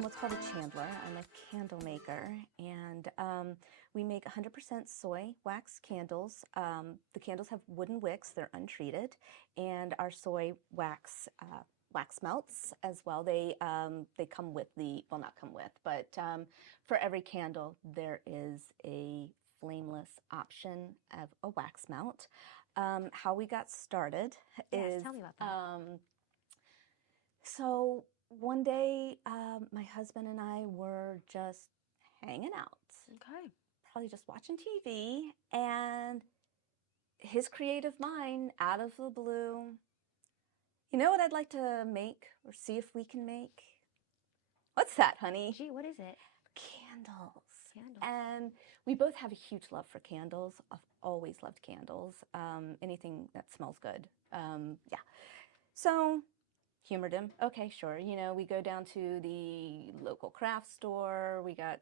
I'm what's called a chandler. I'm a candle maker, and we make 100% soy wax candles. The candles have wooden wicks; they're untreated, and our soy wax melts as well. They come with the, well, not come with, but for every candle there is a flameless option of a wax melt. How we got started is, tell me about that. So one day, my husband and I were just hanging out, Okay. probably just watching TV, and his creative mind, out of the blue, you know what I'd like to make or see if we can make? What's that, honey? Gee, what is it? Candles. Candles. And we both have a huge love for candles. I've always loved candles. Anything that smells good. Yeah. So humored him. Okay, sure. You know, we go down to the local craft store. We got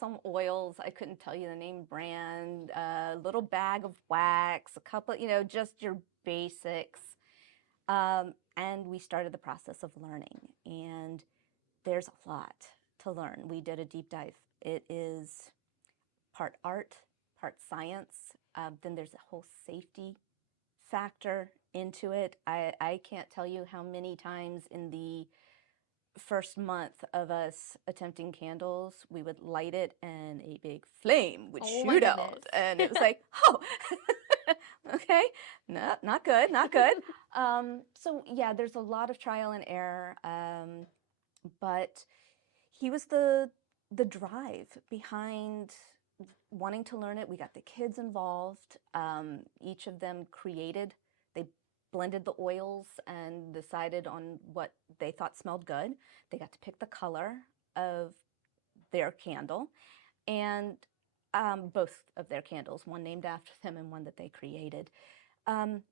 some oils. I couldn't tell you the name brand. A little bag of wax. A couple, you know, just your basics. And we started the process of learning. And there's a lot to learn. We did a deep dive. It is part art, part science. Then there's a whole safety factor into it. I can't tell you how many times in the first month of us attempting candles, we would light it and a big flame would shoot out. And it was like, oh, okay, no, not good, not good. So yeah, there's a lot of trial and error, but he was the drive behind wanting to learn it. We got the kids involved. Each of them created, they blended the oils and decided on what they thought smelled good. They got to pick the color of their candle, and both of their candles, one named after them and one that they created. And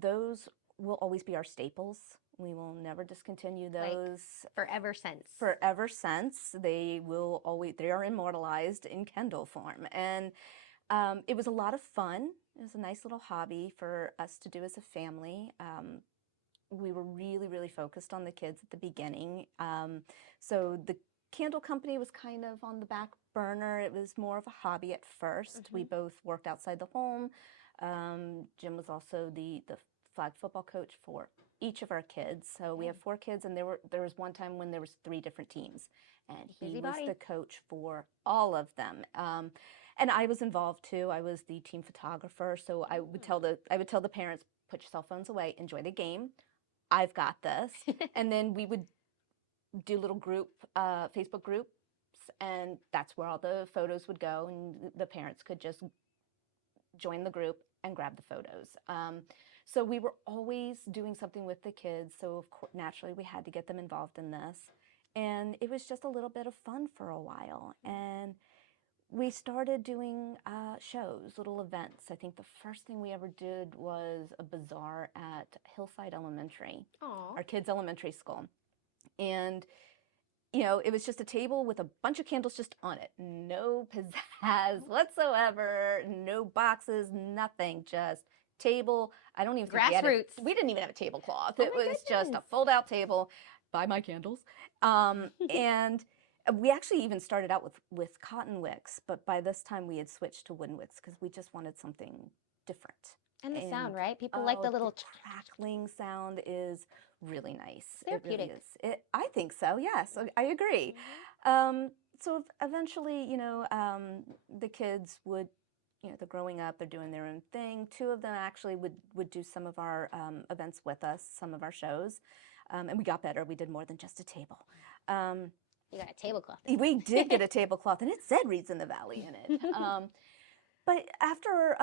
those will always be our staples. We will never discontinue those. Like, forever since. Forever since. They will always, they are immortalized in Kendall form. And it was a lot of fun. It was a nice little hobby for us to do as a family. We were really, really focused on the kids at the beginning. So the candle company was kind of on the back burner. It was more of a hobby at first. We both worked outside the home. Jim was also the flag football coach for each of our kids. So we have 4 kids, and there was one time when there was 3 different teams, and he was the coach for all of them. And I was involved too. I was the team photographer. So I would tell the parents, put your cell phones away, enjoy the game. I've got this. And then we would do little Facebook groups, and that's where all the photos would go, and the parents could just join the group and grab the photos. So we were always doing something with the kids, so of course, naturally we had to get them involved in this. And it was just a little bit of fun for a while. And we started doing shows, little events. I think the first thing we ever did was a bazaar at Hillside Elementary, our kids' elementary school. And you know, it was just a table with a bunch of candles just on it. No pizzazz whatsoever, no boxes, nothing, just table. I don't even think Grassroots. we didn't even have a tablecloth. Oh, it was just a fold-out table. Buy my candles. And we actually even started out with cotton wicks, but by this time we had switched to wooden wicks because we just wanted something different. And the sound, right? People like the little crackling sound is really nice. Therapeutic. It really is. I think so, yes. I agree. So eventually, you know, the kids would, you know, they're growing up, they're doing their own thing. 2 of them actually would do some of our events with us, some of our shows. And we got better. We did more than just a table. You got a tablecloth. We did get a tablecloth, and it said Reeds in the Valley in it. But after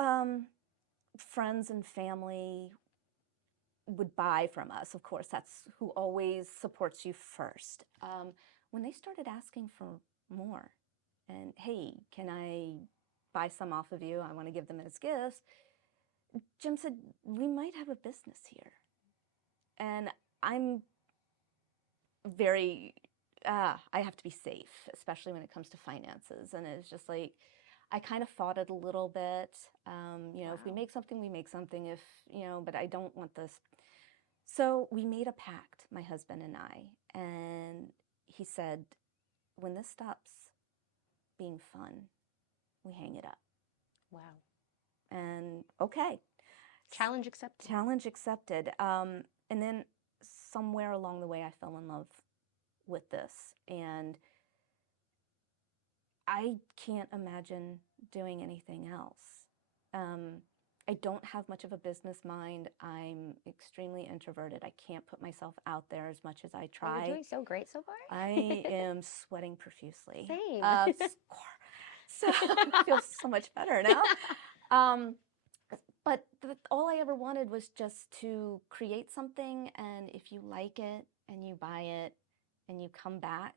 friends and family would buy from us, of course, that's who always supports you first. When they started asking for more, and hey, can I buy some off of you? I want to give them as gifts. Jim said, we might have a business here. And I'm very, I have to be safe, especially when it comes to finances. And it's just like, I kind of fought it a little bit. You know, if we make something, we make something. If, you know, but I don't want this. So we made a pact, my husband and I, and he said, when this stops being fun, we hang it up. Wow. And okay. Challenge accepted. Challenge accepted. And then somewhere along the way, I fell in love with this. And I can't imagine doing anything else. I don't have much of a business mind. I'm extremely introverted. I can't put myself out there as much as I try. You're doing so great so far. I am sweating profusely. Same. So I feel so much better now. But all I ever wanted was just to create something, and if you like it and you buy it and you come back,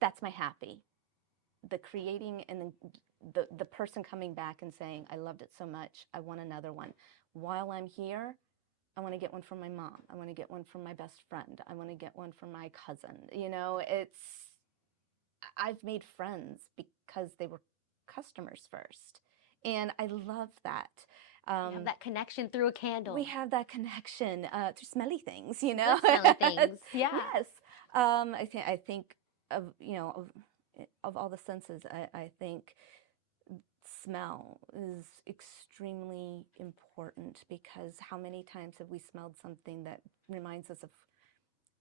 that's my happy. The creating and the person coming back and saying, I loved it so much, I want another one. While I'm here, I want to get one from my mom. I want to get one from my best friend. I want to get one from my cousin. You know, I've made friends because they were customers first. And I love that. We have that connection through a candle. We have that connection through smelly things, you know. Smelly things, yeah. Yes. I think of, you know, of all the senses, I think smell is extremely important, because how many times have we smelled something that reminds us of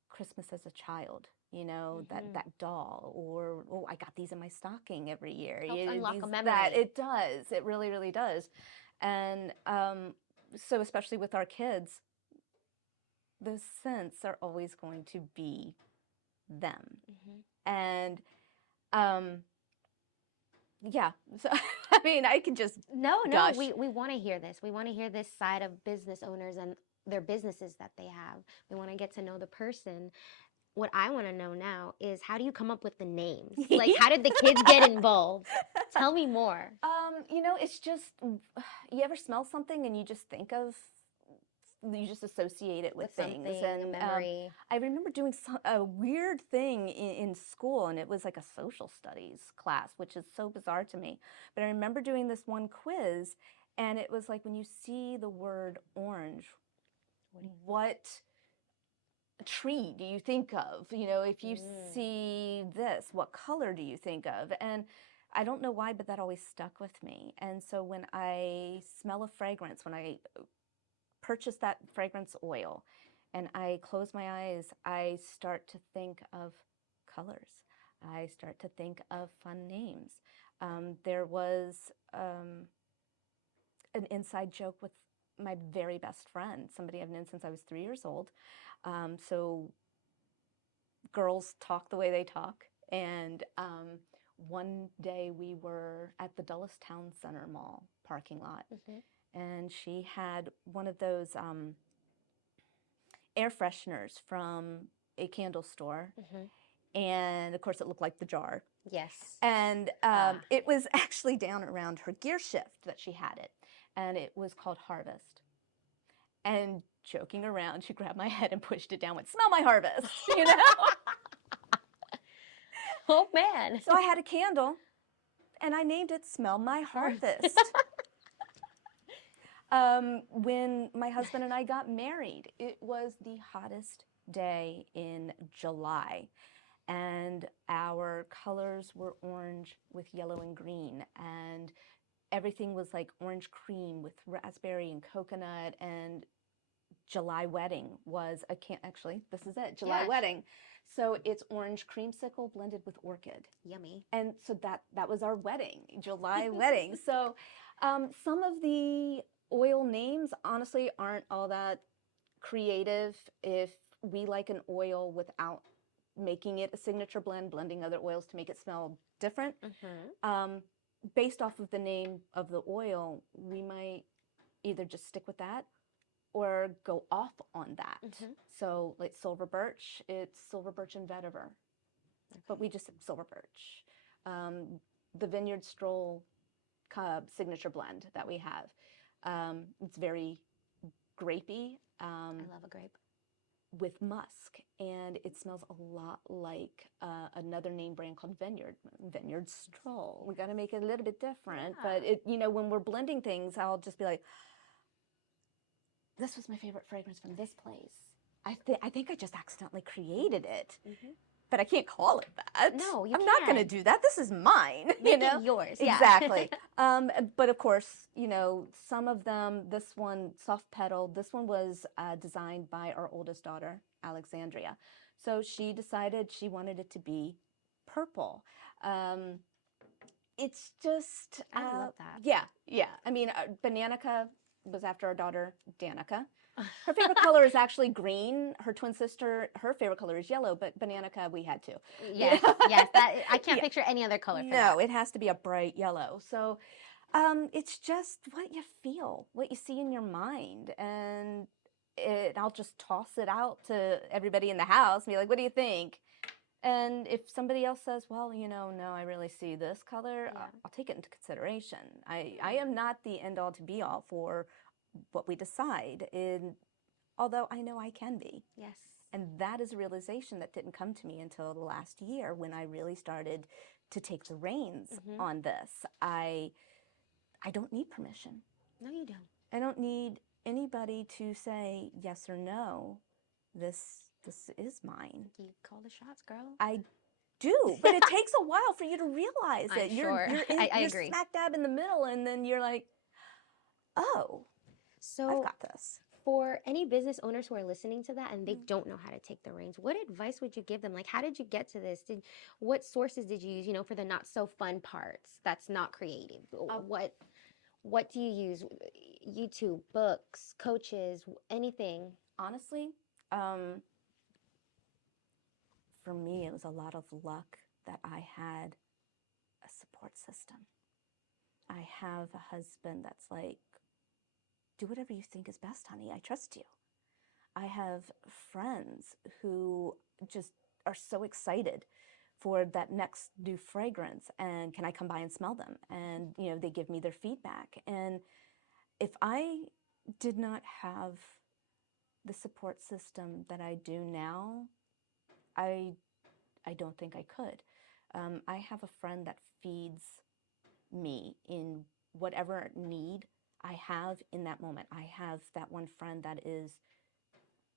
Christmas as a child? You know, that doll, or, oh, I got these in my stocking every year. Helps unlock a memory. It does. It really, really does. And so especially with our kids, those scents are always going to be them. And yeah, so I mean, I can just gush. We want to hear this. We want to hear this side of business owners and their businesses that they have. We want to get to know the person. What I want to know now is, how do you come up with the names? Like, how did the kids get involved? Tell me more. You know, it's just, you ever smell something and you just associate it with things. And memory. I remember doing a weird thing in school, and it was like a social studies class, which is so bizarre to me. But I remember doing this one quiz, and it was like, when you see the word orange, what tree do you think of? You know, if you see this, what color do you think of? And I don't know why, but that always stuck with me. And so when I smell a fragrance, when I purchase that fragrance oil and I close my eyes, I start to think of colors. I start to think of fun names. There was an inside joke with my very best friend, somebody I've known since I was 3 years old. So girls talk the way they talk. And one day we were at the Dulles Town Center Mall parking lot. And she had one of those air fresheners from a candle store. And of course it looked like the jar. Yes. And it was actually down around her gear shift that she had it. And it was called Harvest. And joking around, she grabbed my head and pushed it down, went, smell my harvest, you know? Oh, man. So I had a candle, and I named it Smell My Harvest. When my husband and I got married, it was the hottest day in July. And our colors were orange with yellow and green. And everything was like orange cream with raspberry and coconut. And July Wedding was actually, this is it, July Wedding. So it's orange creamsicle blended with orchid. Yummy. And so that was our wedding, July Wedding. So some of the oil names honestly aren't all that creative. If we like an oil without making it a signature blend, blending other oils to make it smell different, based off of the name of the oil, we might either just stick with that or go off on that. So like silver birch, it's silver birch and vetiver, but we just said silver birch. The Vineyard Stroll signature blend that we have, it's very grapey. I love a grape. With musk, and it smells a lot like another name brand called Vineyard Stroll. We got to make it a little bit different, but it, you know, when we're blending things, I'll just be like, this was my favorite fragrance from this place. I think I just accidentally created it. but I can't call it that. No, you I'm not going to can't. do that. This is mine. Make you know? it yours. Yeah. Exactly. But of course, some of them, this one, soft petal, this one was designed by our oldest daughter, Alexandria. So she decided she wanted it to be purple. It's just, I love that. yeah. I mean, Bananica was after our daughter, Danica. Her favorite color is actually green. Her twin sister, her favorite color is yellow, but Bananica, we had to. Yes, yes. That I can't Yeah. picture any other color for No, that. it has to be a bright yellow. So it's just what you feel, what you see in your mind. And I'll just toss it out to everybody in the house and be like, what do you think? And if somebody else says, well, no, I really see this color, Yeah. I'll take it into consideration. I am not the end all to be all for what we decide, although I know I can be. Yes. And that is a realization that didn't come to me until the last year when I really started to take the reins on this. I don't need permission. No, you don't. I don't need anybody to say yes or no. This is mine. You call the shots, girl. I do, but it takes a while for you to realize it. Sure. I agree. Smack dab in the middle, and then you're like, oh, So I've got this. for any business owners who are listening to that and they don't know how to take the reins, what advice would you give them? Like, how did you get to this? What sources did you use, for the not so fun parts that's not creative? What do you use? YouTube, books, coaches, anything? Honestly, for me, it was a lot of luck that I had a support system. I have a husband that's like, do whatever you think is best, honey. I trust you. I have friends who just are so excited for that next new fragrance, and can I come by and smell them? And they give me their feedback. And if I did not have the support system that I do now, I don't think I could. I have a friend that feeds me in whatever need I have in that moment. I have that one friend that is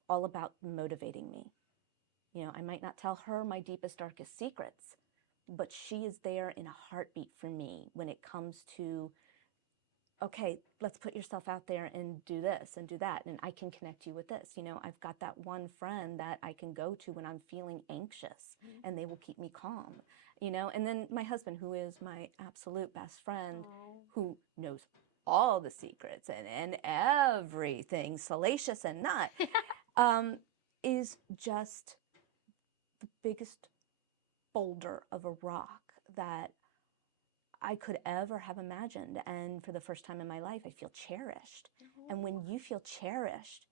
all about motivating me. I might not tell her my deepest, darkest secrets, but she is there in a heartbeat for me when it comes to, okay, let's put yourself out there and do this and do that, and I can connect you with this. I've got that one friend that I can go to when I'm feeling anxious, and they will keep me calm. And then my husband, who is my absolute best friend, who knows all the secrets and everything, salacious and not, is just the biggest boulder of a rock that I could ever have imagined. And for the first time in my life, I feel cherished. And when you feel cherished,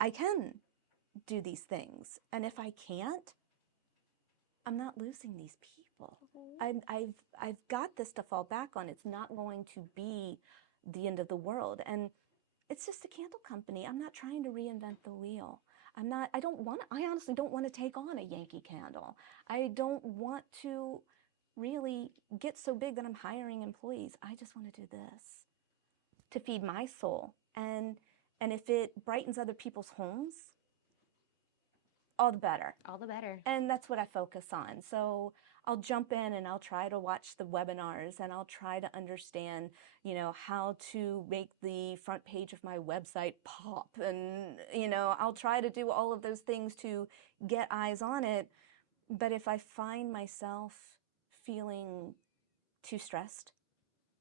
I can do these things. And if I can't, I'm not losing these people. I've got this to fall back on. It's not going to be the end of the world. And it's just a candle company. I'm not trying to reinvent the wheel. I honestly don't want to take on a Yankee Candle. I don't want to really get so big that I'm hiring employees. I just want to do this to feed my soul. And if it brightens other people's homes, all the better. All the better. And that's what I focus on. So I'll jump in and I'll try to watch the webinars, and I'll try to understand, how to make the front page of my website pop. And, I'll try to do all of those things to get eyes on it. But if I find myself feeling too stressed,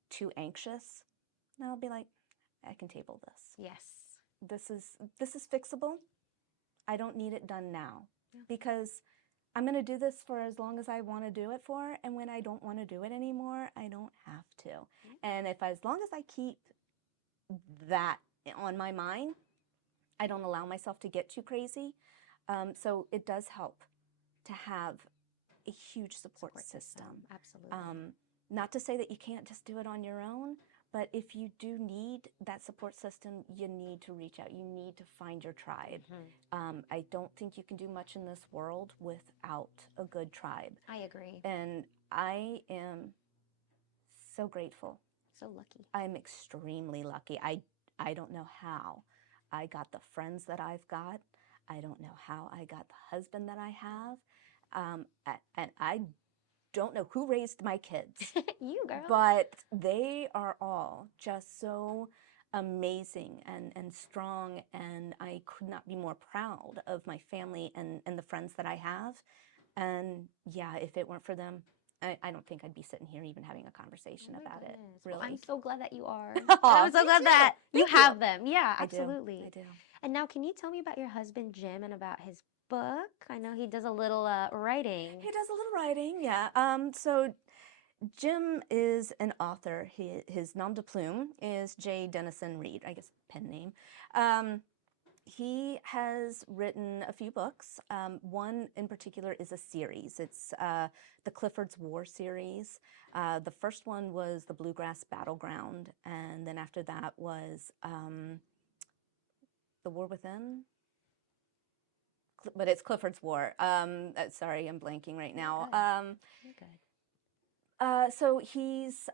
too anxious, then I'll be like, I can table this. Yes. This is fixable. I don't need it done now, because I'm going to do this for as long as I want to do it for, and when I don't want to do it anymore, I don't have to. And as long as I keep that on my mind, I don't allow myself to get too crazy. So it does help to have a huge support system. Absolutely. Not to say that you can't just do it on your own, but if you do need that support system, you need to reach out. You need to find your tribe. I don't think you can do much in this world without a good tribe. I agree. And I am so grateful. So lucky. I'm extremely lucky. I don't know how I got the friends that I've got. I don't know how I got the husband that I have. And I don't know who raised my kids, You, girl. but they are all just so amazing and strong. And I could not be more proud of my family and the friends that I have. And yeah, if it weren't for them, I don't think I'd be sitting here even having a conversation Oh my about it. goodness. Really. Well, I'm so glad that you are. Aw, And I'm so me glad too. that you Thank you. have them. Yeah, I do. absolutely. I do. And now, can you tell me about your husband, Jim, and about his book? I know he does a little writing. He does a little writing, yeah. So Jim is an author. His nom de plume is J. Denison Reed, I guess pen name. He has written a few books. One in particular is a series. It's the Clifford's War series. The first one was the Bluegrass Battleground, and then after that was the War Within. But it's Clifford's War. Sorry, I'm blanking right now. You're good. So he's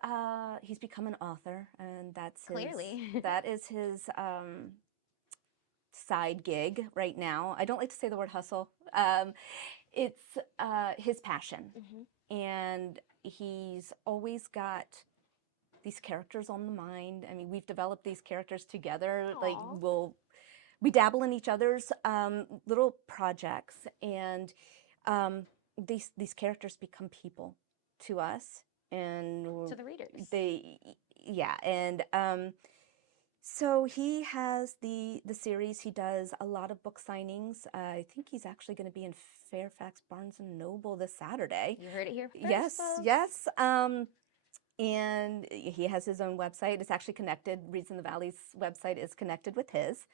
become an author, and that's Clearly. that is his side gig right now. I don't like to say the word hustle. It's his passion, and he's always got these characters on the mind. I mean, we've developed these characters together. Aw. Like we dabble in each other's little projects, and these characters become people to us and To the readers. So he has the series. He does a lot of book signings. I think he's actually going to be in Fairfax Barnes and Noble this Saturday. You heard it here first, Yes, folks. yes. And he has his own website. It's actually connected. Reads in the Valley's website is connected with his.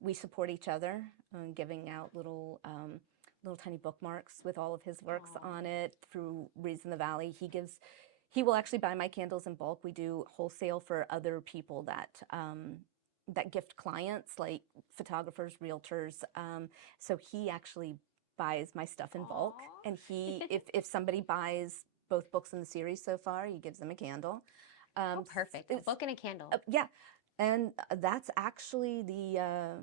We support each other, giving out little tiny bookmarks with all of his works on it through Reads in the Valley. He will actually buy my candles in bulk. We do wholesale for other people that gift clients, like photographers, realtors. So he actually buys my stuff in bulk, and if somebody buys both books in the series so far, he gives them a candle. Oh, perfect. A book and a candle. Yeah, and that's actually the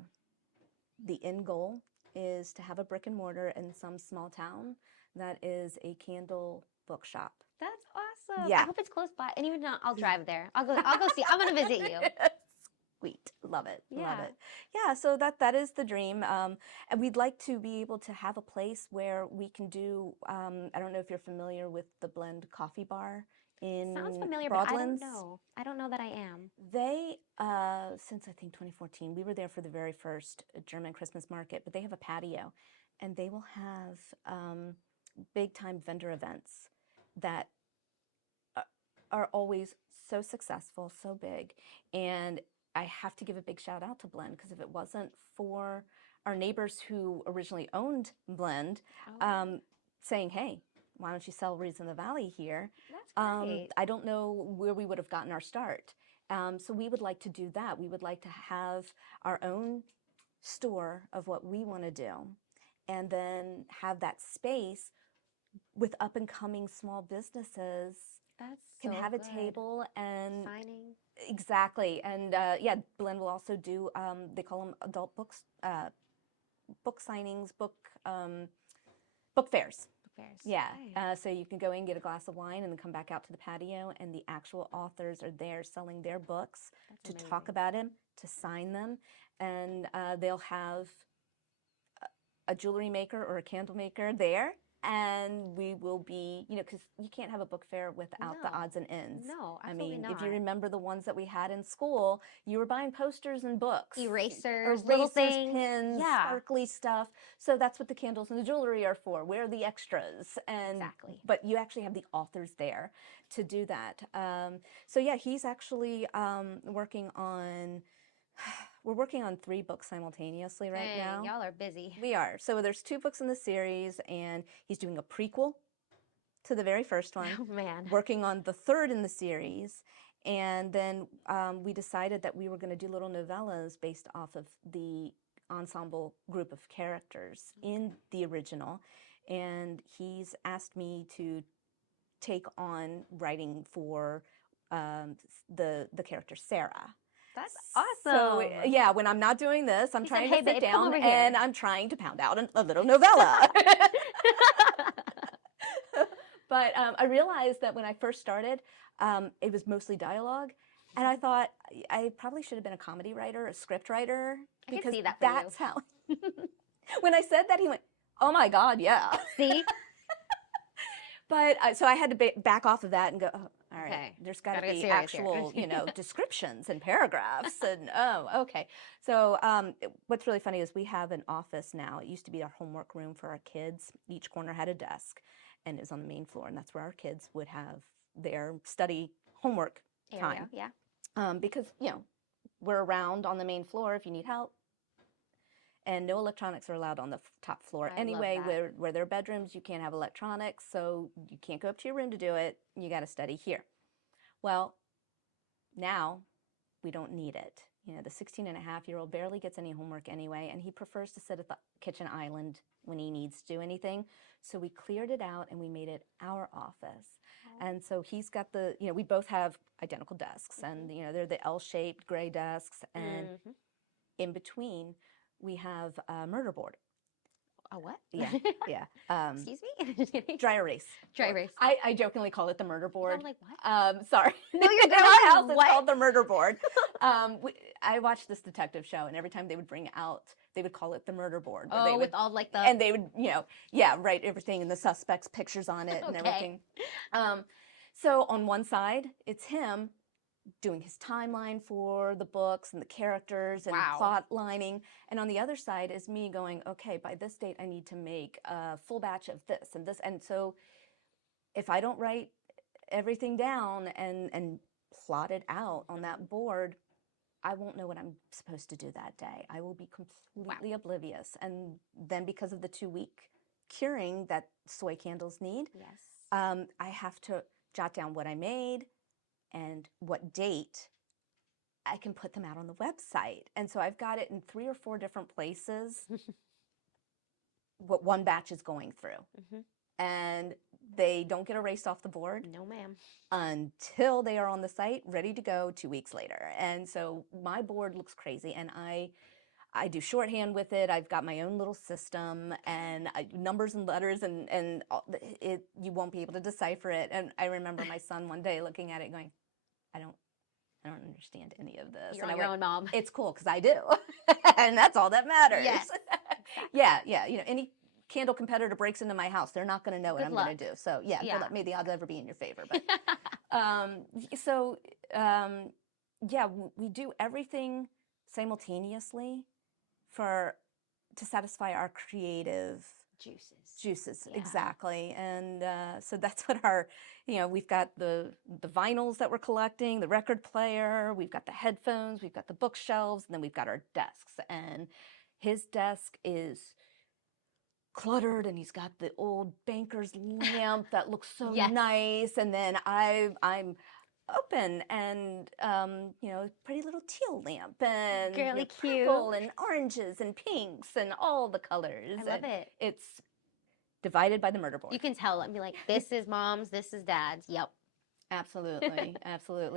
end goal, is to have a brick and mortar in some small town that is a candle bookshop. That's awesome. Yeah. I hope it's close by. And even not, I'll drive there. I'll go see. I'm gonna visit you. Sweet. Love it. Yeah. Love it. Yeah, so that is the dream. And we'd like to be able to have a place where we can do, I don't know if you're familiar with the Blend Coffee Bar in Sounds familiar, Broadlands. but I don't know. I don't know that I am. They, since I think 2014, we were there for the very first German Christmas market, but they have a patio, and they will have big time vendor events that are always so successful, so big. And I have to give a big shout out to Blend, because if it wasn't for our neighbors who originally owned Blend, saying, hey, why don't you sell Reads in the Valley here? That's great. I don't know where we would have gotten our start. So we would like to do that. We would like to have our own store of what we want to do, and then have that space with up and coming small businesses. That's Can so have a good. table and Signing. exactly. And yeah, Blend will also do, they call them adult books, book signings, book fairs. Fairs. Yeah, Nice. so you can go in, get a glass of wine, and then come back out to the patio, and the actual authors are there selling their books to That's talk amazing. about them, to sign them, and they'll have a jewelry maker or a candle maker there, and we will be, because you can't have a book fair without the No. odds and ends. No, I absolutely mean, not. if you remember the ones that we had in school, you were buying posters and books. Erasers, little things. Pins, Yeah. sparkly stuff. So that's what the candles and the jewelry are for. We're the extras. And, Exactly. But you actually have the authors there to do that. So yeah, he's actually working on... We're working on 3 books simultaneously right now. Y'all are busy. We are. So there's 2 books in the series, and he's doing a prequel to the very first one. Oh, man. Working on the 3rd in the series. And then we decided that we were going to do little novellas based off of the ensemble group of characters in the original. And he's asked me to take on writing for the character Sarah. That's So awesome. yeah, when I'm not doing this, I'm He said, trying "Hey, to sit babe, come down over here." and I'm trying to pound out a little novella. But I realized that when I first started, it was mostly dialogue. And I thought I probably should have been a comedy writer, a script writer, I can because see that for you. that's how. When I said that, he went, "Oh my God, yeah." See? But so I had to back off of that and go, "Oh, all right, Okay, there's got to gotta get be serious here." actual, descriptions and paragraphs." And oh, okay. So what's really funny is we have an office now. It used to be our homework room for our kids. Each corner had a desk, and it was on the main floor, and that's where our kids would have their study homework time. Yeah. Because we're around on the main floor if you need help. And no electronics are allowed on the top floor. I love Anyway, that. where there are bedrooms, you can't have electronics, so you can't go up to your room to do it. You got to study here. Well, now we don't need it. The 16-and-a-half-year-old barely gets any homework anyway, and he prefers to sit at the kitchen island when he needs to do anything. So we cleared it out and we made it our office. And so he's got we both have identical desks, and they're the L-shaped gray desks, and in between we have a murder board. A what? Yeah, yeah. Excuse me? Just kidding. Dry erase. Dry erase. I jokingly call it the murder board. I'm like, what? Sorry. No, you're In good. our house, it's What? called the murder board. I watched this detective show, and every time they would bring out, they would call it the murder board. Oh, with all like the... And they would, write everything and the suspects' pictures on it and everything. So on one side, it's him doing his timeline for the books and the characters and plot lining. And on the other side is me going, okay, by this date, I need to make a full batch of this and this. And so if I don't write everything down and plot it out on that board, I won't know what I'm supposed to do that day. I will be completely oblivious. And then because of the 2-week curing that soy candles need, I have to jot down what I made and what date. I can put them out on the website. And so I've got it in 3 or 4 different places what one batch is going through. And they don't get erased off the board. No, ma'am. Until they are on the site, ready to go 2 weeks later. And so my board looks crazy, and I do shorthand with it. I've got my own little system, and numbers and letters, and you won't be able to decipher it. And I remember my son one day looking at it going, I don't understand any of this. You're and on your own, Mom. It's cool, because I do. And that's all that matters. Yes. Yeah. Any candle competitor breaks into my house, they're not going to know what I'm going to do. So good luck. May the odds ever be in your favor. But we do everything simultaneously to satisfy our creative juices. Exactly. And so that's what we've got the vinyls that we're collecting, the record player, we've got the headphones, we've got the bookshelves, and then we've got our desks. And his desk is cluttered, and he's got the old banker's lamp that looks so nice. And then I'm open and pretty little teal lamp and girly cute purple and oranges and pinks and all the colors. I love it. It's divided by the murder board. You can tell and be like, this is Mom's, this is Dad's. Yep. Absolutely.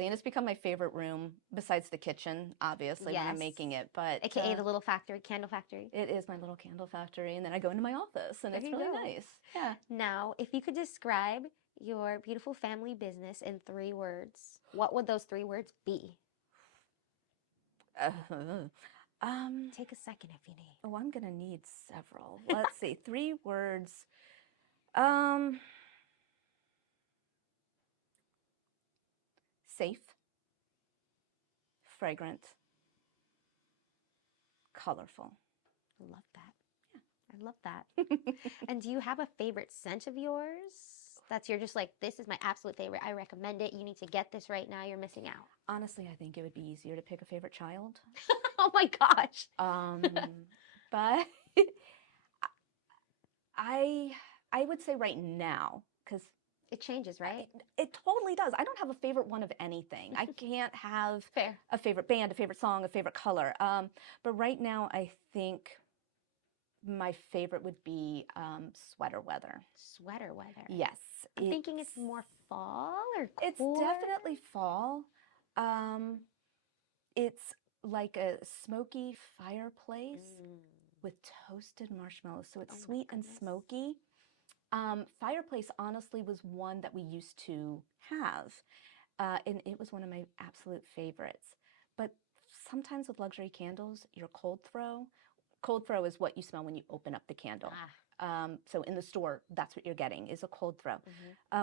And it's become my favorite room besides the kitchen, obviously, when I'm making it. But AKA the little factory, candle factory. It is my little candle factory, and then I go into my office, and it's really nice. Yeah. Now, if you could describe your beautiful family business in 3 words, what would those 3 words be? Take a second if you need. Oh, I'm gonna need several. Let's see. 3 words. Safe, fragrant, colorful. I love that. Yeah, I love that. And do you have a favorite scent of yours? You're just like, this is my absolute favorite. I recommend it. You need to get this right now. You're missing out. Honestly, I think it would be easier to pick a favorite child. Oh my gosh. But I would say right now, because it changes, right? It totally does. I don't have a favorite one of anything. I can't have Fair. A favorite band, a favorite song, a favorite color. But right now, I think my favorite would be sweater weather. Sweater weather. Yes. I'm thinking it's more fall or cooler? It's definitely fall. It's like a smoky fireplace with toasted marshmallows. So it's sweet and smoky. Fireplace, honestly, was one that we used to have. And it was one of my absolute favorites. But sometimes with luxury candles, your cold throw is what you smell when you open up the candle. So in the store, that's what you're getting, is a cold throw.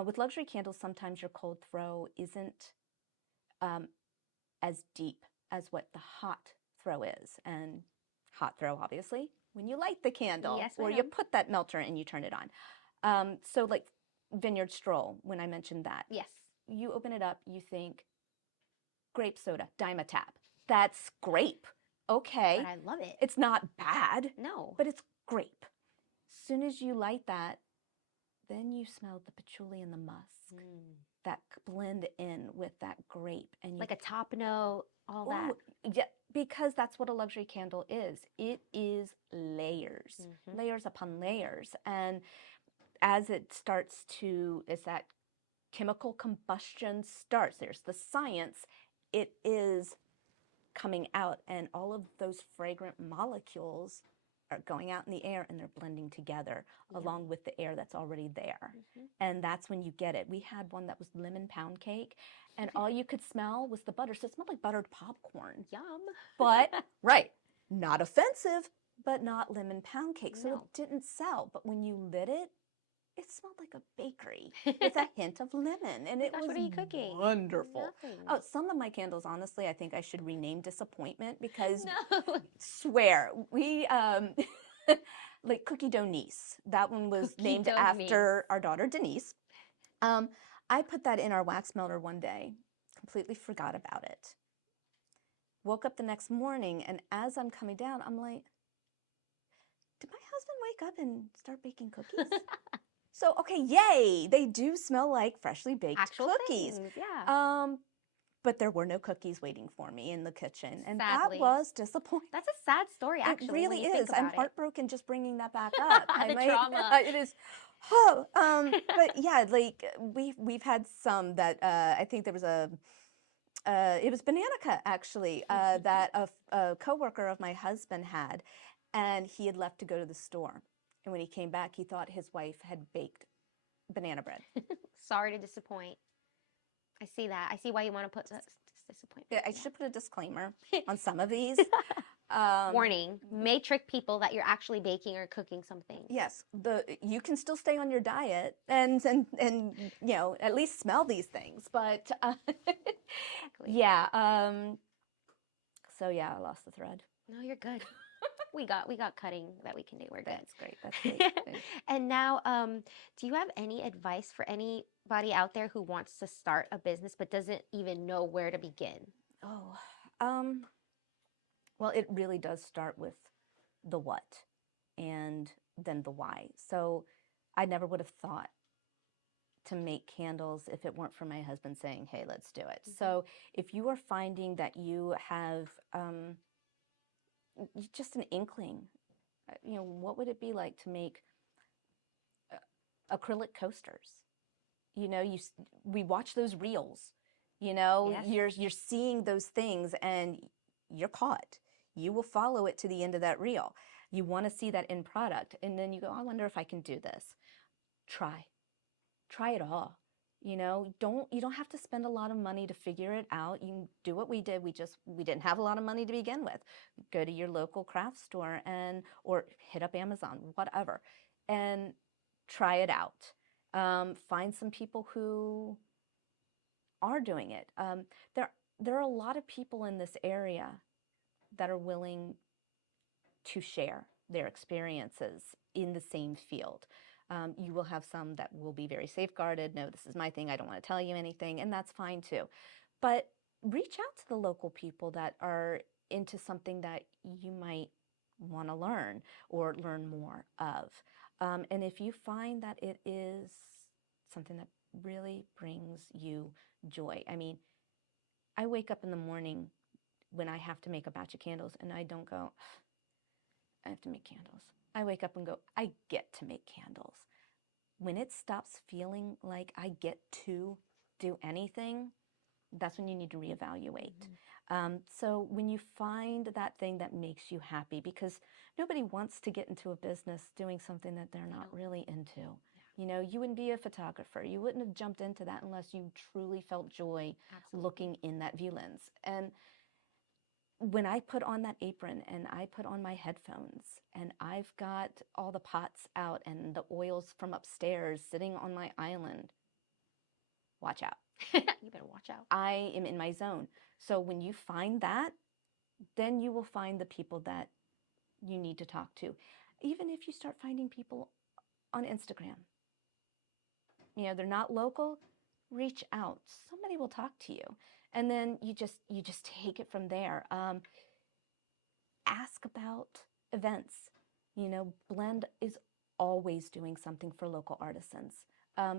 With luxury candles, sometimes your cold throw isn't as deep as what the hot throw is. And hot throw, obviously, when you light the candle, Yes, or you put that melter and you turn it on. So like Vineyard Stroll, when I mentioned that. Yes. You open it up, you think, grape soda, Dimetap. That's grape. Okay. But I love it. It's not bad. No. But it's grape. As soon as you light that, then you smell the patchouli and the musk that blend in with that grape. And like a top note, all that. Yeah, because that's what a luxury candle is. It is layers, layers upon layers. And as it starts to, as that chemical combustion starts, there's the science, it is coming out, and all of those fragrant molecules are going out in the air, and they're blending together along with the air that's already there. And that's when you get it. We had one that was lemon pound cake, and all you could smell was the butter. So it smelled like buttered popcorn. Yum. But, right, not offensive, but not lemon pound cake. So it didn't sell. But when you lit it, it smelled like a bakery with a hint of lemon, and it was what are you cooking? wonderful. Nothing. Oh, some of my candles, honestly, I think I should rename Disappointment, because swear, we, like Cookie Dough Niece, that one was named after our daughter Denise. I put that in our wax melter one day, completely forgot about it. Woke up the next morning, and as I'm coming down, I'm like, did my husband wake up and start baking cookies? So, okay, yay, they do smell like freshly baked cookies. Things, yeah. But there were no cookies waiting for me in the kitchen, and Sadly. that was disappointing. That's a sad story, actually. It really is. I'm heartbroken just bringing that back up. The trauma. It is. Oh, but yeah, like we've had some that I think there was it was Bananica, actually, that a coworker of my husband had, and he had left to go to the store. And when he came back, he thought his wife had baked banana bread. Sorry to disappoint. I see that. I see why you want to put disappointment. Yeah, I should put a disclaimer on some of these. Warning, may trick people that you're actually baking or cooking something. Yes, you can still stay on your diet and you know, at least smell these things. But yeah, so yeah, I lost the thread. No, you're good. We got cutting that we can do. We're good. That's great. That's great. And now, do you have any advice for anybody out there who wants to start a business but doesn't even know where to begin? Oh, well, it really does start with the what and then the why. So I never would have thought to make candles if it weren't for my husband saying, hey, let's do it. So if you are finding that you have just an inkling, you know, what would it be like to make acrylic coasters? You know, we watch those reels, you know, you're seeing those things and you're caught. You will follow it to the end of that reel. You want to see that end product, and then you go, I wonder if I can do this. Try it all. You know, you don't have to spend a lot of money to figure it out. You can do what we did. We didn't have a lot of money to begin with. Go to your local craft store or hit up Amazon, whatever, and try it out. Find some people who are doing it. There are a lot of people in this area that are willing to share their experiences in the same field. You will have some that will be very safeguarded. No, this is my thing. I don't want to tell you anything, and that's fine too. But reach out to the local people that are into something that you might want to learn or learn more of. And if you find that it is something that really brings you joy, I mean, I wake up in the morning when I have to make a batch of candles, and I don't go, I have to make candles. I wake up and go, I get to make candles. When it stops feeling like I get to do anything, that's when you need to reevaluate. So when you find that thing that makes you happy, because nobody wants to get into a business doing something that they're not really into. You know, you wouldn't be a photographer. You wouldn't have jumped into that unless you truly felt joy looking in that view lens. And when I put on that apron and I put on my headphones and I've got all the pots out and the oils from upstairs sitting on my island, watch out. You better watch out. I am in my zone. So when you find that, then you will find the people that you need to talk to. Even if you start finding people on Instagram, you know, they're not local, reach out. Somebody will talk to you. And then you just take it from there. Ask about events. You know, Blend is always doing something for local artisans.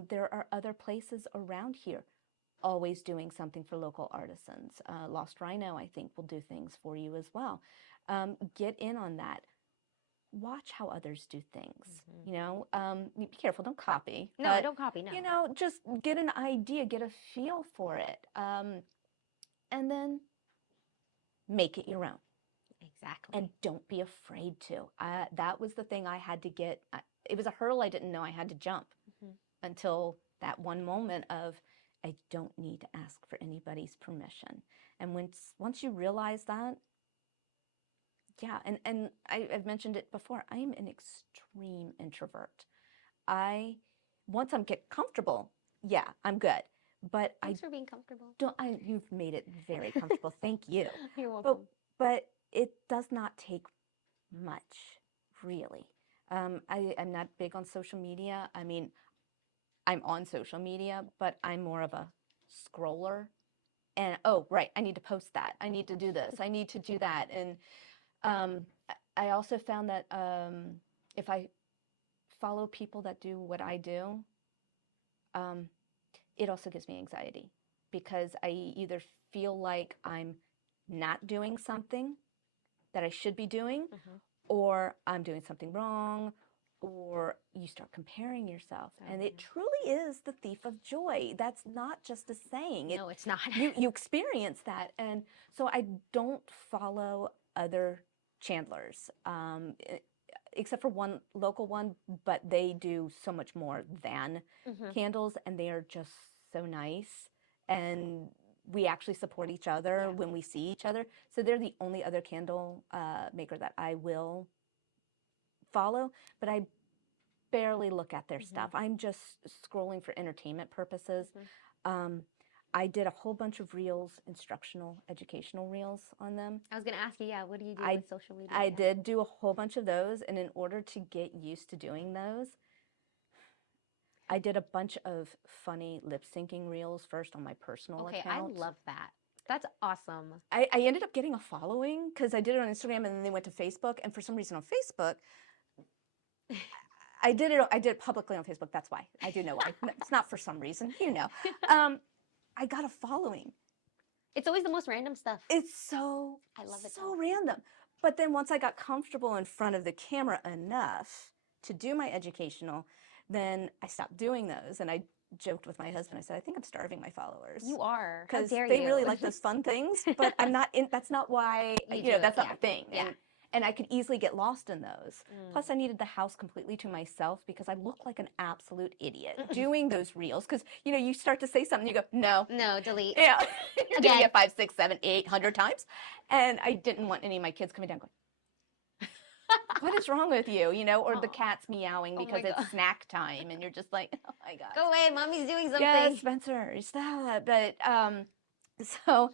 There are other places around here always doing something for local artisans. Lost Rhino, I think, will do things for you as well. Get in on that. Watch how others do things. You know, be careful, don't copy. No, but, don't copy, no. You know, just get an idea, get a feel for it. And then make it your own. Exactly. And don't be afraid to. That was the thing I had to get. It was a hurdle I didn't know I had to jump until that one moment of, I don't need to ask for anybody's permission. And once you realize that, yeah, and I've mentioned it before, I am an extreme introvert. Once I get comfortable, yeah, I'm good. But Thanks for being comfortable. You've made it very comfortable. Thank you. You're welcome. But it does not take much, really. I'm not big on social media. I mean, I'm on social media, but I'm more of a scroller. And, oh, right, I need to post that. I need to do this. I need to do that. And I also found that if I follow people that do what I do, it also gives me anxiety because I either feel like I'm not doing something that I should be doing, or I'm doing something wrong, or you start comparing yourself. And it truly is the thief of joy. That's not just a saying. No, it's not. You experience that. And so I don't follow other chandlers, except for one local one, but they do so much more than candles, and they are just so nice. And we actually support each other when we see each other. So they're the only other candle maker that I will follow, but I barely look at their stuff. I'm just scrolling for entertainment purposes. I did a whole bunch of reels, instructional, educational reels on them. I was going to ask you, what do you do with social media? I did do a whole bunch of those, and in order to get used to doing those, I did a bunch of funny lip syncing reels first on my personal account. I love that. That's awesome. I ended up getting a following because I did it on Instagram and then they went to Facebook. And for some reason on Facebook, I did it publicly on Facebook. That's why. I do know why. It's not for some reason, you know. I got a following. It's always the most random stuff. It's so, I love it so random. But then once I got comfortable in front of the camera enough to do my educational, then I stopped doing those. And I joked with my husband. I said, I think I'm starving my followers. You are. Because they really like those fun things, but I'm not in, that's not why, that's not the thing. Yeah. And I could easily get lost in those. Plus, I needed the house completely to myself because I look like an absolute idiot doing those reels. Because, you start to say something, you go, no. No, delete. Yeah. You're doing it 5, 6, 7, 800 times. And I didn't want any of my kids coming down going, what is wrong with you? Or the cat's meowing because it's snack time. And you're just like, oh my God. Go away, mommy's doing something. Yes, Spencer, stop. But so...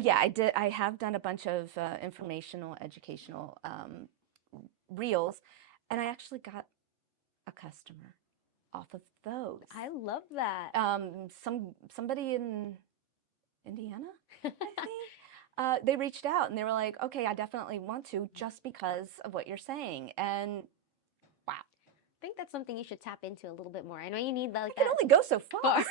yeah, I have done a bunch of informational, educational reels, and I actually got a customer off of those. I love that. Somebody in Indiana, I think, they reached out and they were like, okay, I definitely want to just because of what you're saying. And wow. I think that's something you should tap into a little bit more. I know you need I can only go so far.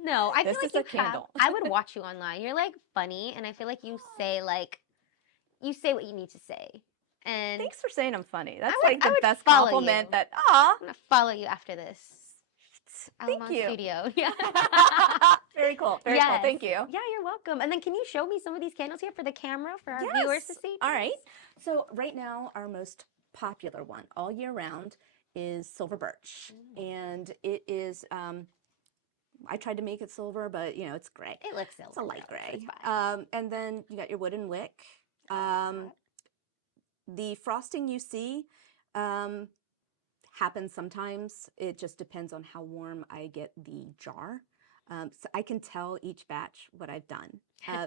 No, I feel like you candle. I would watch you online. You're funny, and I feel like you say you say what you need to say. And thanks for saying I'm funny. That's the best follow compliment. you. That I'm gonna follow you after this. Thank Alamo you. Studio. Yeah. Very cool. Very cool. Thank you. Yeah, you're welcome. And then can you show me some of these candles here for the camera for our viewers to see? All right. So right now, our most popular one all year round is silver birch. And it is, I tried to make it silver, but you know, it's gray. It looks silver. It's a light gray. It's fine. And then you got your wooden wick. The frosting you see happens sometimes. It just depends on how warm I get the jar. So I can tell each batch what I've done.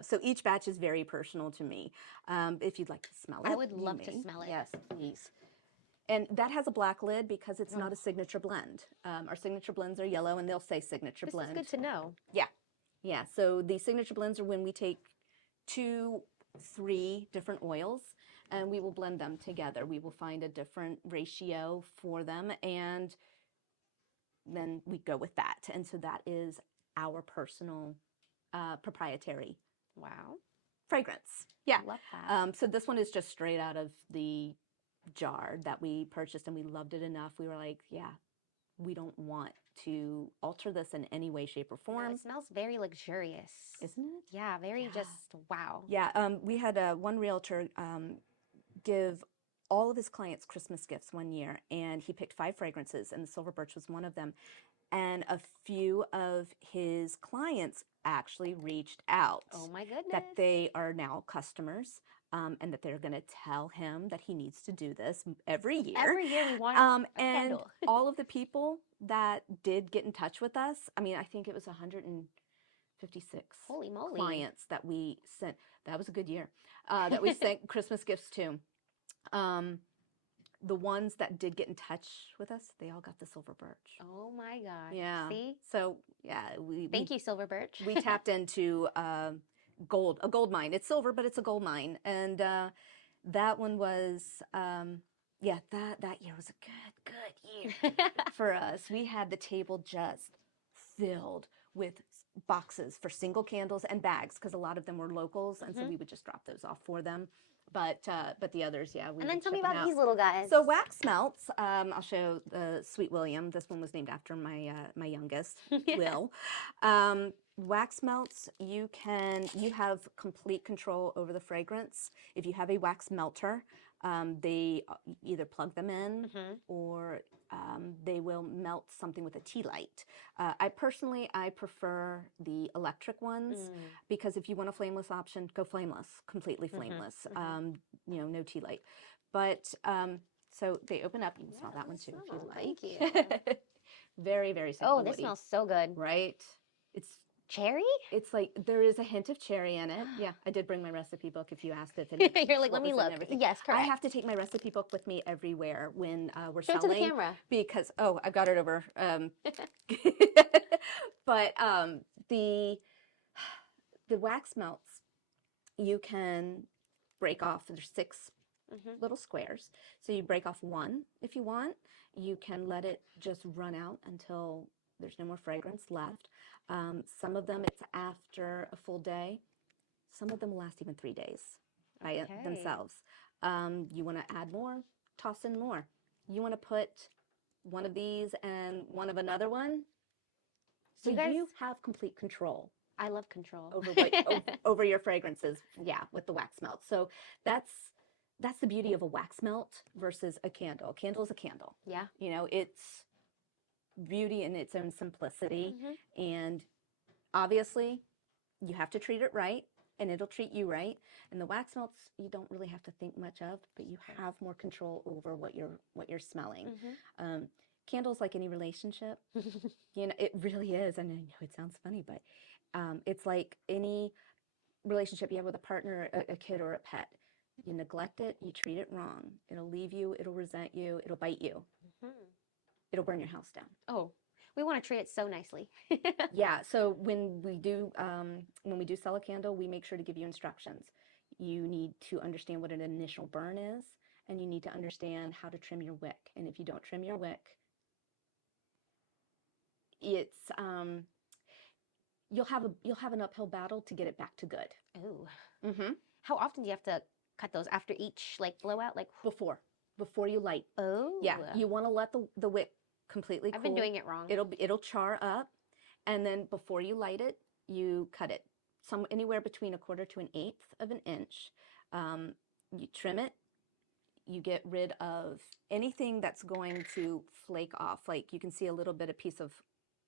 So each batch is very personal to me. If you'd like to smell it. I would love to smell it. Yes, please. And that has a black lid because it's not a signature blend. Our signature blends are yellow and they'll say signature blend. This is good to know. Yeah. Yeah. So the signature blends are when we take 2, 3 different oils and we will blend them together. We will find a different ratio for them and then we go with that. And so that is our personal proprietary fragrance. Yeah. Love that. So this one is just straight out of the jar that we purchased and we loved it enough. We were like, yeah, we don't want to alter this in any way, shape, or form. No, it smells very luxurious. Isn't it? Yeah, very just wow. Yeah, we had one realtor give all of his clients Christmas gifts one year, and he picked 5 fragrances, and the silver birch was one of them. And a few of his clients actually reached out. Oh my goodness. That they are now customers. And that they're going to tell him that he needs to do this every year. Every year we want a candle. All of the people that did get in touch with us, I mean, I think it was 156 Holy moly. clients that we sent. That was a good year. That we sent Christmas gifts to. The ones that did get in touch with us, they all got the silver birch. Oh my gosh. Yeah. See? So, yeah. Thank you, silver birch. We tapped into a gold mine. It's silver, but it's a gold mine. And that one was, that year was a good year for us. We had the table just filled with boxes for single candles and bags because a lot of them were locals, and so we would just drop those off for them. But the others, yeah. And then tell me about these little guys. So wax melts. I'll show the Sweet William. This one was named after my my youngest, Will. Wax melts, you have complete control over the fragrance. If you have a wax melter, they either plug them in or they will melt something with a tea light. I personally prefer the electric ones because if you want a flameless option, go flameless, completely flameless. No tea light. But so they open up. You can smell that one too if you like. Thank you. Very, very simple. Oh, this smells so good. Right? It's cherry? It's like there is a hint of cherry in it. Yeah, I did bring my recipe book if you asked it. You're like, let me look. Yes, correct. I have to take my recipe book with me everywhere when we're Show selling. It to the camera. Because, I've got it over. But the wax melts, you can break off. There's 6 little squares. So you break off 1 if you want. You can let it just run out until there's no more fragrance left. Some of them, it's after a full day. Some of them last even 3 days by themselves. You want to add more, toss in more. You want to put one of these and one of another one. So you have complete control. I love control. Over your fragrances, with the wax melt. So that's the beauty of a wax melt versus a candle. A candle is a candle. Yeah. It's beauty in its own simplicity, and obviously you have to treat it right and it'll treat you right. And the wax melts you don't really have to think much of, but you have more control over what you're smelling. Candles, like any relationship, it really is. And I know it sounds funny, but it's like any relationship you have with a partner, a kid, or a pet. You neglect it, you treat it wrong, it'll leave you, it'll resent you, it'll bite you. It'll burn your house down. Oh, we want to treat it so nicely. Yeah. So when we do sell a candle, we make sure to give you instructions. You need to understand what an initial burn is, and you need to understand how to trim your wick. And if you don't trim your wick, it's you'll have an uphill battle to get it back to good. Ooh. How often do you have to cut those? After each blowout? Before you light. Oh. Yeah. You want to let the wick completely cool. I've been doing it wrong. It'll char up, and then before you light it, you cut it anywhere between 1/4 to 1/8 of an inch. You trim it. You get rid of anything that's going to flake off. Like you can see a little bit of piece of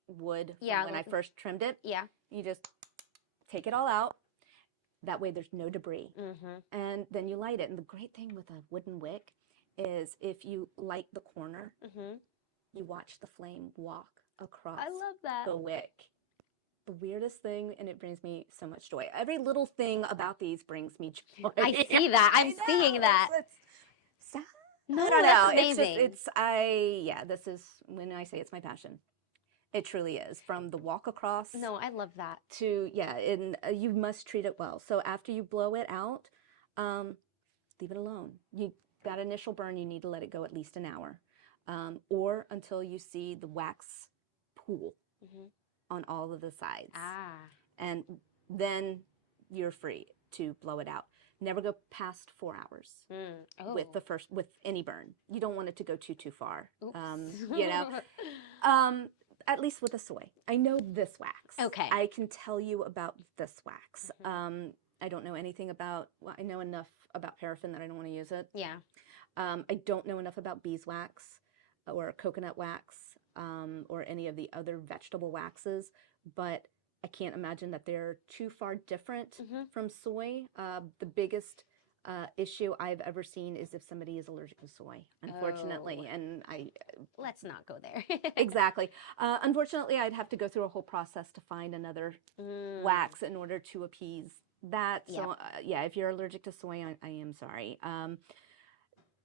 wood from when I first trimmed it. Yeah. You just take it all out. That way there's no debris. And then you light it. And the great thing with a wooden wick is if you light the corner, you watch the flame walk across the wick. The weirdest thing, and it brings me so much joy. Every little thing about these brings me joy. I see that. I'm seeing that. No, I don't know. That's amazing. This is, when I say it's my passion, it truly is. From the walk across. No, I love that. To, and you must treat it well. So after you blow it out, leave it alone. That initial burn, you need to let it go at least an hour, or until you see the wax pool on all of the sides. And then you're free to blow it out. Never go past 4 hours with any burn. You don't want it to go too far. At least with a soy. I know this wax. Okay. I can tell you about this wax. I don't know anything about, I know enough about paraffin that I don't want to use it. Yeah. I don't know enough about beeswax or coconut wax or any of the other vegetable waxes, but I can't imagine that they're too far different from soy. The biggest issue I've ever seen is if somebody is allergic to soy, unfortunately. And let's not go there. Exactly. Unfortunately, I'd have to go through a whole process to find another wax in order to appease that. So if you're allergic to soy, I am sorry.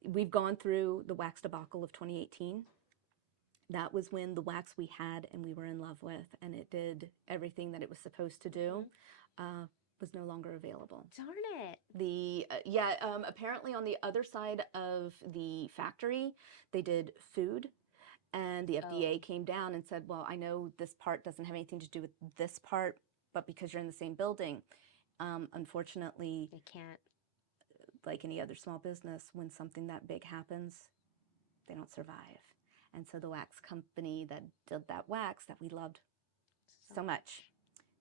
We've gone through the wax debacle of 2018. That was when the wax we had and we were in love with, and it did everything that it was supposed to do, was no longer available. Darn it. Apparently on the other side of the factory, they did food, and the FDA came down and said, well, I know this part doesn't have anything to do with this part, but because you're in the same building, unfortunately, they can't. Like any other small business, when something that big happens, they don't survive. And so the wax company that did that wax that we loved so much,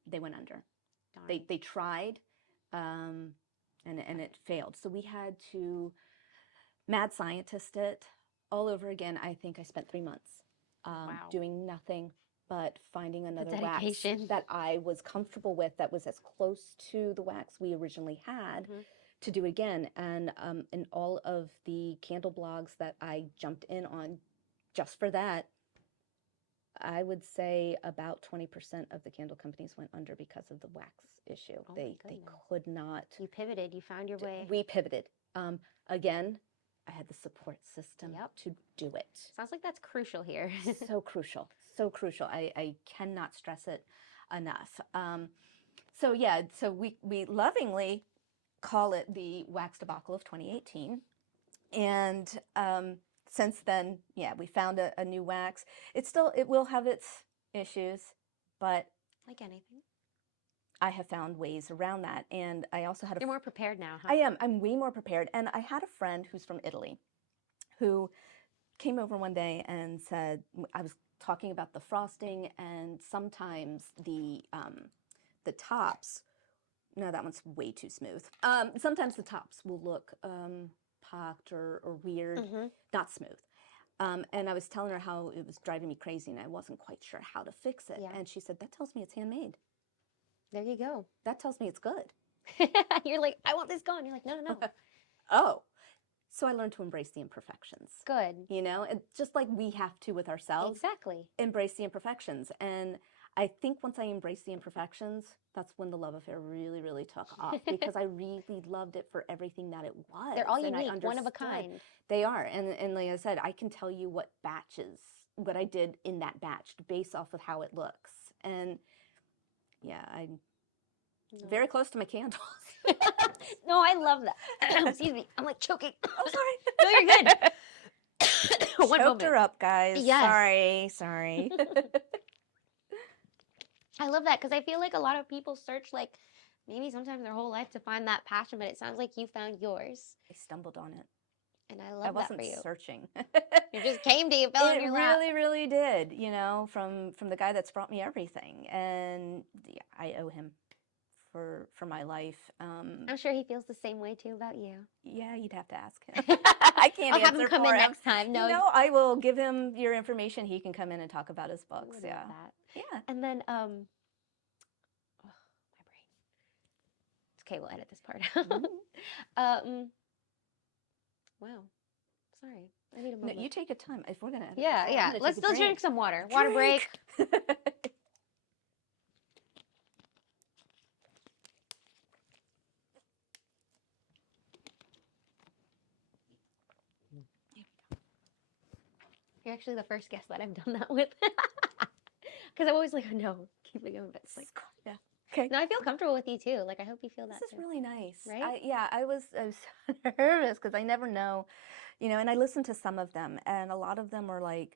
they went under. Darn. They tried, and it failed. So we had to mad scientist it all over again. I think I spent 3 months doing nothing but finding another wax that I was comfortable with, that was as close to the wax we originally had to do again. And in all of the candle blogs that I jumped in on, just for that, I would say about 20% of the candle companies went under because of the wax issue. They could not. You pivoted. You found your way. We pivoted. Again, I had the support system to do it. Sounds like that's crucial here. So crucial. So crucial. I cannot stress it enough. So we lovingly call it the wax debacle of 2018. And since then, we found a new wax. It will have its issues, but like anything, I have found ways around that. And I also had You're more prepared now, huh? I am. I'm way more prepared. And I had a friend who's from Italy who came over one day and said, I was talking about the frosting, and sometimes the tops, no, that one's way too smooth. Sometimes the tops will look pocked or weird, not smooth. And I was telling her how it was driving me crazy and I wasn't quite sure how to fix it. Yeah. And she said, that tells me it's handmade. There you go. That tells me it's good. You're like, I want this gone. You're like, no. Oh. So I learned to embrace the imperfections. Good. You know, just like we have to with ourselves. Exactly. Embrace the imperfections. And I think once I embraced the imperfections, that's when the love affair really, really took off, because I really loved it for everything that it was. They're all unique, one of a kind. They are. And like I said, I can tell you what I did in that batch based off of how it looks. And yeah, I'm very close to my candles. No, I love that. Excuse me. I'm like choking. Oh, sorry. No, you're good. Choked her up, guys. Yes. Sorry. I love that, because I feel like a lot of people search, like, maybe sometimes their whole life to find that passion, but it sounds like you found yours. I stumbled on it. And I I love that wasn't for you. searching. You just came to you, fell in It your lap. really, really did, you know, from the guy that's brought me everything. And yeah, I owe him for my life. I'm sure he feels the same way too about you. Yeah, you'd have to ask him. I can't I'll have him answer come for in him. next time. No, You know, I will give him your information. He can come in and talk about his I books. would Yeah. love that. Yeah. And then, oh, my brain. It's okay, we'll edit this part out. Wow. Sorry, I need a No, moment. you take your time. If we're gonna edit Yeah, this out, yeah. I'm gonna Let's take a drink drink. some water. Water break. You're actually the first guest that I've done that with. Because I'm always like, oh, no, keep it going. But it's like, Yeah. Okay. no, I feel comfortable with you too. Like, I hope you feel that This is too. really nice. Right? I was so nervous because I never know, you know, and I listened to some of them, and a lot of them were like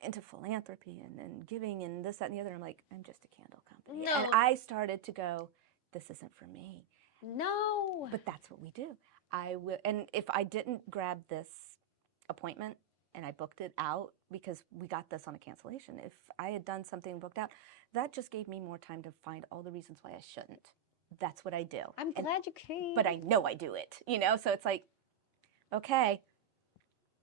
into philanthropy and giving and this, that, and the other. I'm like, I'm just a candle company. No. And I started to go, this isn't for me. No. But that's what we do. I will, and if I didn't grab this appointment and I booked it out because we got this on a cancellation, if I had done something booked out, that just gave me more time to find all the reasons why I shouldn't. That's what I do. I'm glad you came. But I know I do it, you know? So it's like, okay,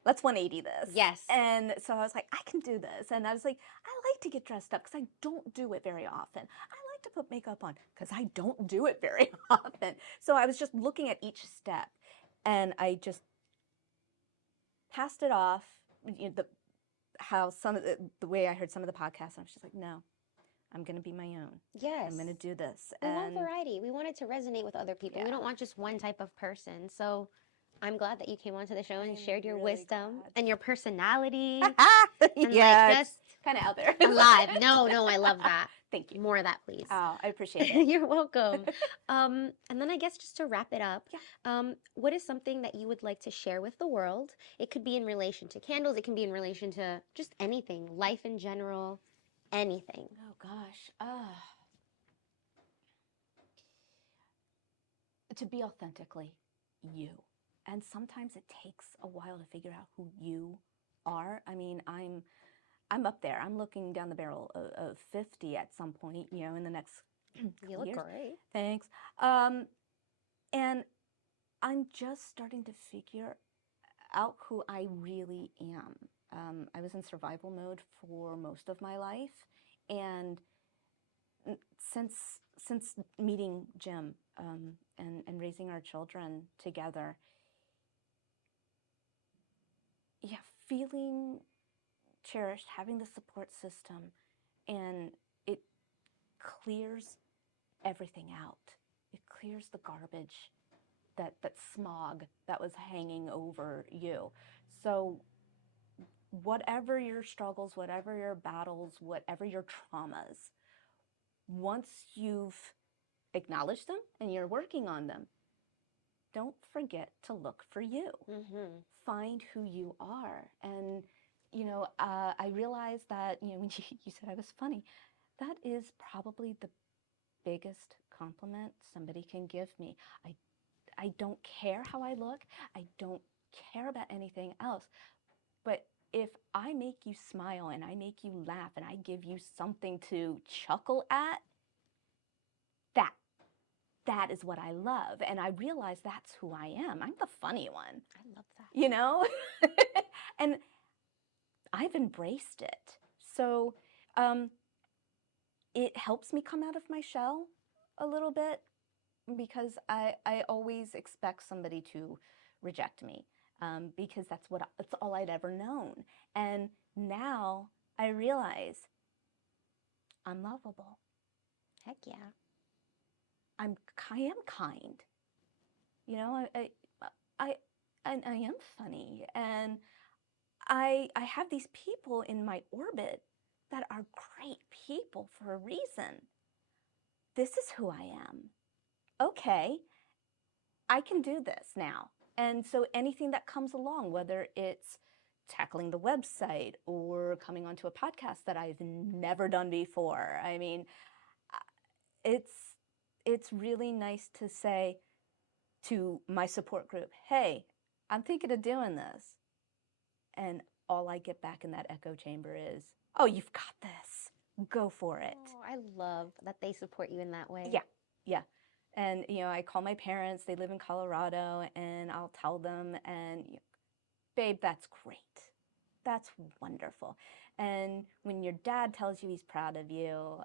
let's 180 this. Yes. And so I was like, I can do this. And I was like, I like to get dressed up because I don't do it very often. I like to put makeup on because I don't do it very often. So I was just looking at each step and I just passed it off. You know, how some of the way I heard some of the podcasts, I was just like, no, I'm going to be my own. Yes. I'm going to do this. We want variety. We want it to resonate with other people. Yeah. We don't want just one type of person. So I'm glad that you came onto the show and shared your really wisdom glad. and your personality. And like, just kind of out there. alive. No, I love that. Thank you. More of that, please. Oh, I appreciate it. You're welcome. And then I guess just to wrap it up, Yeah. What is something that you would like to share with the world? It could be in relation to candles. It can be in relation to just anything, life in general, anything. Oh, gosh. To be authentically you. And sometimes it takes a while to figure out who you are. I mean, I'm up there. I'm looking down the barrel of 50 at some point, you know, in the next You look years. great. Thanks. And I'm just starting to figure out who I really am. I was in survival mode for most of my life, and since meeting Jim and raising our children together, yeah, feeling cherished, having the support system, and it clears everything out. It clears the garbage, that smog that was hanging over you. So whatever your struggles, whatever your battles, whatever your traumas, once you've acknowledged them and you're working on them, don't forget to look for you. Mm-hmm. Find who you are. And, you know, I realized that, you know, when you said I was funny, that is probably the biggest compliment somebody can give me. I don't care how I look. I don't care about anything else. But if I make you smile and I make you laugh and I give you something to chuckle at, that is what I love. And I realize that's who I am. I'm the funny one. I love that. You know? And I've embraced it. So it helps me come out of my shell a little bit, because I always expect somebody to reject me, because that's all I'd ever known. And now I realize I'm lovable. Heck yeah. I am kind. You know, I am funny, and I have these people in my orbit that are great people for a reason. This is who I am. Okay, I can do this now. And so anything that comes along, whether it's tackling the website or coming onto a podcast that I've never done before, I mean, it's really nice to say to my support group, hey, I'm thinking of doing this. And all I get back in that echo chamber is, oh, you've got this. Go for it. Oh, I love that they support you in that way. Yeah, yeah. And, I call my parents. They live in Colorado, and I'll tell them, and, babe, that's great. That's wonderful. And when your dad tells you he's proud of you,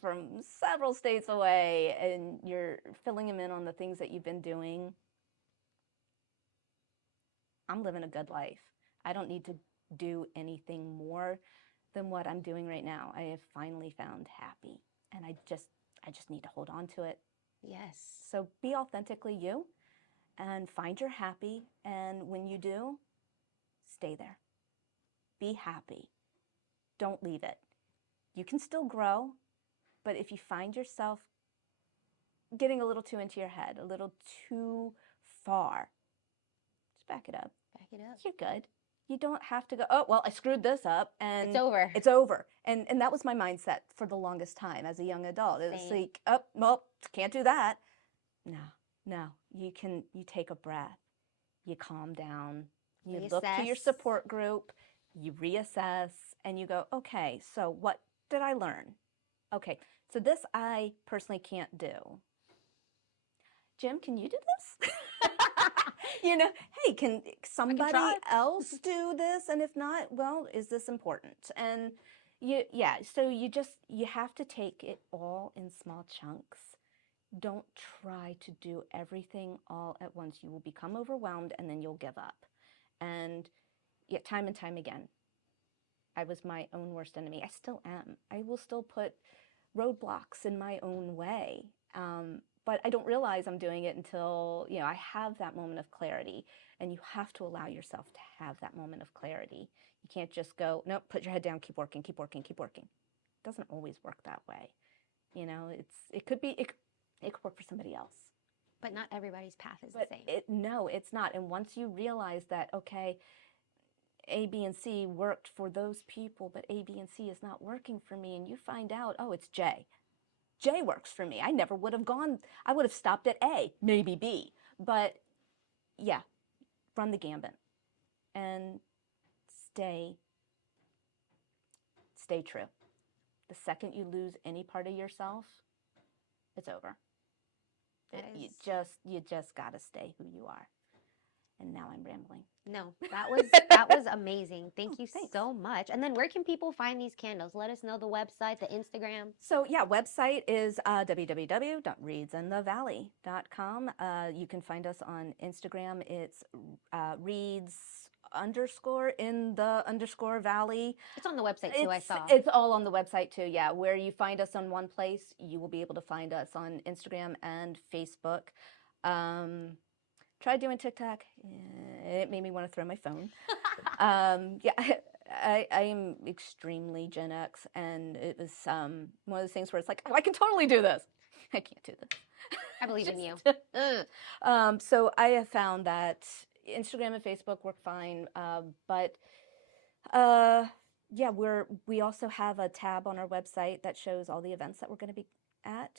from several states away, and you're filling him in on the things that you've been doing, I'm living a good life. I don't need to do anything more than what I'm doing right now. I have finally found happy, and I just need to hold on to it. Yes. So be authentically you and find your happy, and when you do, stay there. Be happy. Don't leave it. You can still grow, but if you find yourself getting a little too into your head, a little too far, just back it up. Back it up. You're good. You don't have to go, oh, well, I screwed this up and It's over. It's over. And that was my mindset for the longest time as a young adult. It was like, oh, well, can't do that. No. You take a breath. You calm down. You look to your support group. You reassess and you go, okay, so what did I learn? Okay, so this I personally can't do. Jim, can you do this? Hey, can somebody else do this? And if not, well, is this important? And so you have to take it all in small chunks. Don't try to do everything all at once. You will become overwhelmed and then you'll give up. And yet time and time again, I was my own worst enemy. I still am. I will still put roadblocks in my own way. But I don't realize I'm doing it until, I have that moment of clarity. And you have to allow yourself to have that moment of clarity. You can't just go, nope, put your head down, keep working, keep working, keep working. It doesn't always work that way. It could work for somebody else. But not everybody's path is the same. No, it's not. And once you realize that, okay, A, B, and C worked for those people, but A, B, and C is not working for me, and you find out, oh, it's J. J works for me. I never would have gone, I would have stopped at A, maybe B. But yeah, run the gambit and stay true. The second you lose any part of yourself, it's over. You just got to stay who you are. And now I'm rambling. No, that was amazing. Thank you so much. And then where can people find these candles? Let us know the website, the Instagram. So yeah, website is www.reedsandthevalley.com. You can find us on Instagram. It's reeds_in_the_valley. It's on the website too, I saw. It's all on the website too, yeah. Where you find us on one place, you will be able to find us on Instagram and Facebook. Tried doing TikTok. It made me want to throw my phone. Yeah, I am extremely Gen X, and it was one of those things where it's like, oh, I can totally do this. I can't do this. I believe in you. So I have found that Instagram and Facebook work fine, but yeah, we also have a tab on our website that shows all the events that we're going to be at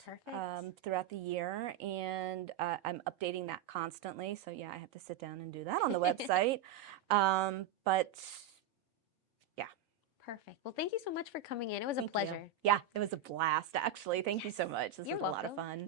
throughout the year, and I'm updating that constantly, so yeah, I have to sit down and do that on the website. But yeah, perfect. Well, thank you so much for coming in. It was a pleasure. Yeah, it was a blast, actually. Thank you so much. This was a lot of fun.